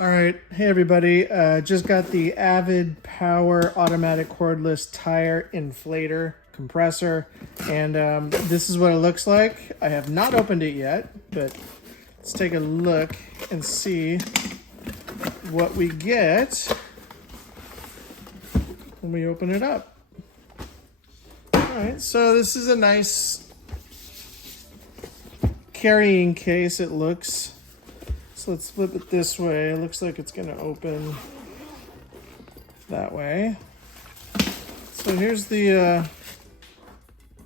All right, hey everybody, just got the Avid Power Automatic Cordless Tire Inflator compressor, and this is what it looks like. I have not opened it yet, but let's take a look and see what we get when we open it up. All right, so this is a nice carrying case, it looks. So let's flip it this way. It looks like it's gonna open that way. So here's the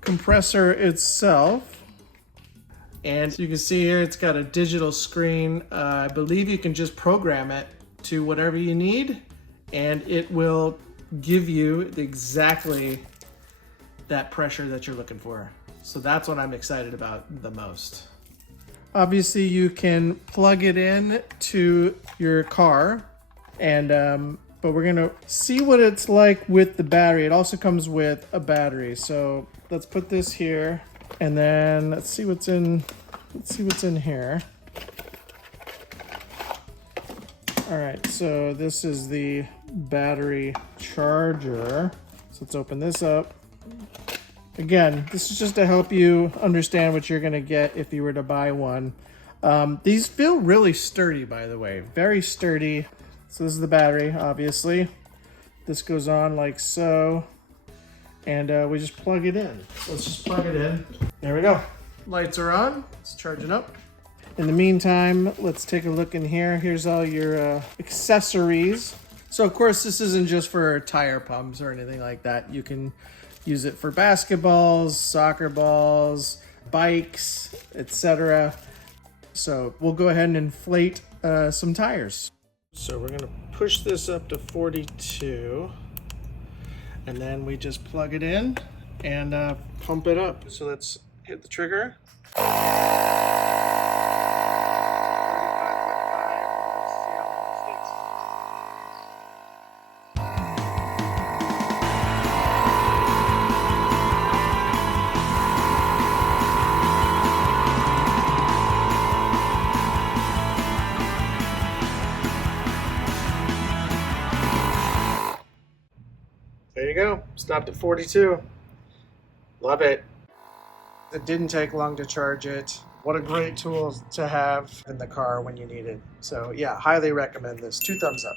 compressor itself. And you can see here, it's got a digital screen. I believe you can just program it to whatever you need, and it will give you exactly that pressure that you're looking for. So that's what I'm excited about the most. Obviously, you can plug it in to your car, and but we're gonna see what it's like with the battery. It also comes with a battery. So let's put this here, and then let's see what's in. Let's see what's in here. All right, so this is the battery charger. So let's open this up. Again, this is just to help you understand what you're gonna get if you were to buy one. These feel really sturdy, by the way, very sturdy. So this is the battery, obviously. This goes on like so, and we just plug it in. Let's just plug it in. There we go. Lights are on, it's charging up. In the meantime, let's take a look in here. Here's all your accessories. So of course, this isn't just for tire pumps or anything like that. You can use it for basketballs, soccer balls, bikes, etc. So we'll go ahead and inflate some tires. So we're gonna push this up to 42, and then we just plug it in and pump it up. So let's hit the trigger. There you go, stopped at 42. Love it. It didn't take long to charge it. What a great tool to have in the car when you need it. So yeah, highly recommend this. 2 thumbs up.